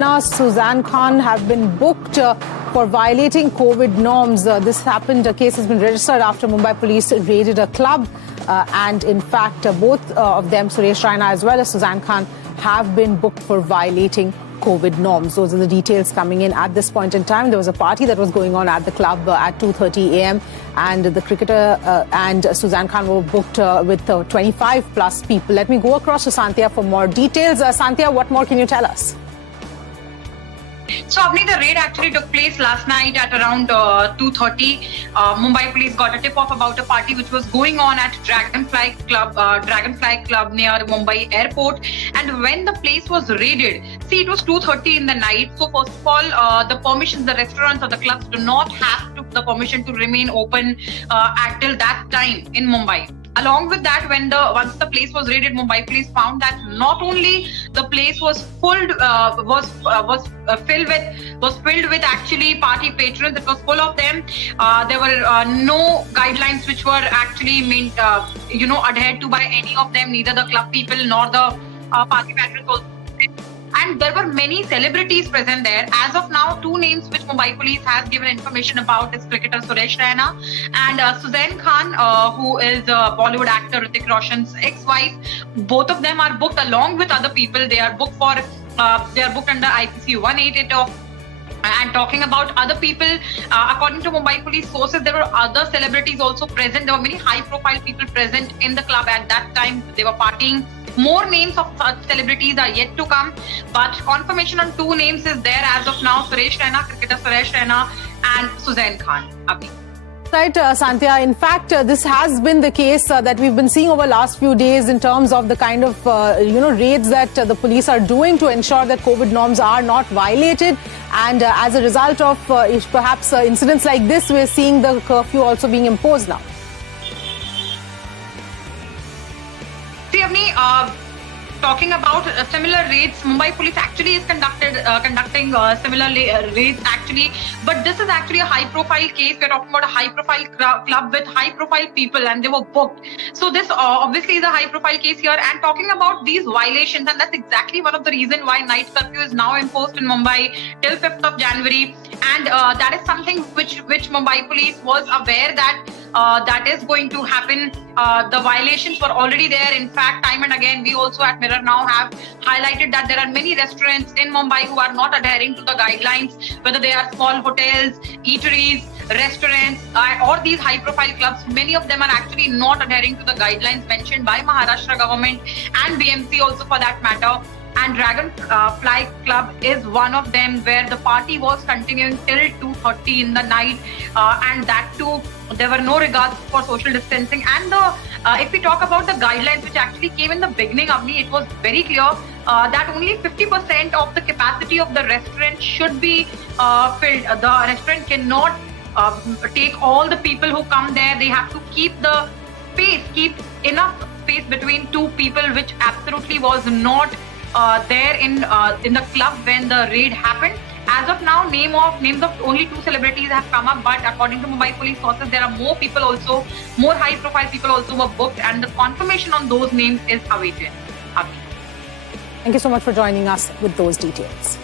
Now, Suzanne Khan have been booked for violating COVID norms. This happened, a case has been registered after Mumbai police raided a club. And in fact, both of them, Suresh Raina as well as Suzanne Khan, have been booked for violating COVID norms. Those are the details coming in at this point in time. There was a party that was going on at the club at 2:30 a.m. and the cricketer and Suzanne Khan were booked with 25 plus people. Let me go across to Santhya for more details. Santhya, what more can you tell us? So, Avni, the raid actually took place last night at around 2:30. Mumbai police got a tip off about a party which was going on at Dragonfly Club near Mumbai airport. And when the place was raided, see, it was 2:30 in the night. So, first of all, the permissions, the restaurants or the clubs do not have the permission to remain open until that time in Mumbai. Along with that, once the place was raided, Mumbai police found that not only the place was filled with actually party patrons. It was full of them. There were no guidelines which were actually adhered to by any of them, neither the club people nor the party patrons also. And there were many celebrities present there. As of now, two names which Mumbai police has given information about is cricketer Suresh Raina and Suzanne Khan, who is Bollywood actor Hrithik Roshan's ex-wife. Both of them are booked along with other people. They are booked under IPC 188. And talking about other people, according to Mumbai police sources, there were other celebrities also present. There were many high-profile people present in the club at that time. They were partying. More names of such celebrities are yet to come, but confirmation on two names is there as of now: Suresh Raina, cricketer Suresh Raina, and Suzanne Khan. Abhi. Right, Santhya. In fact, this has been the case that we've been seeing over the last few days in terms of the kind of raids that the police are doing to ensure that COVID norms are not violated. And as a result of perhaps incidents like this, we're seeing the curfew also being imposed now. See, Avni, talking about similar raids, Mumbai police actually is conducting similar raids actually, but this is actually a high-profile case. We're talking about a high-profile club with high-profile people, and they were booked. So this obviously is a high-profile case here. And talking about these violations, and that's exactly one of the reasons why night curfew is now imposed in Mumbai till 5th of January. And that is something which Mumbai police was aware that that is going to happen. The violations were already there. In fact, time and again, we also at Mirror Now have highlighted that there are many restaurants in Mumbai who are not adhering to the guidelines, whether they are small hotels, eateries, restaurants, or these high-profile clubs. Many of them are actually not adhering to the guidelines mentioned by Maharashtra government and BMC also for that matter. And Dragonfly Club is one of them, where the party was continuing till 2:30 in the night, and that too, there were no regards for social distancing. And if we talk about the guidelines which actually came in the beginning, Avni, it was very clear that only 50% of the capacity of the restaurant should be filled. The restaurant cannot take all the people who come there. They have to keep enough space between two people, which absolutely was not there in the club when the raid happened. As of now, names of only two celebrities have come up, but according to Mumbai police sources, there are more people also, more high-profile people also were booked, and the confirmation on those names is awaited. Thank you so much for joining us with those details.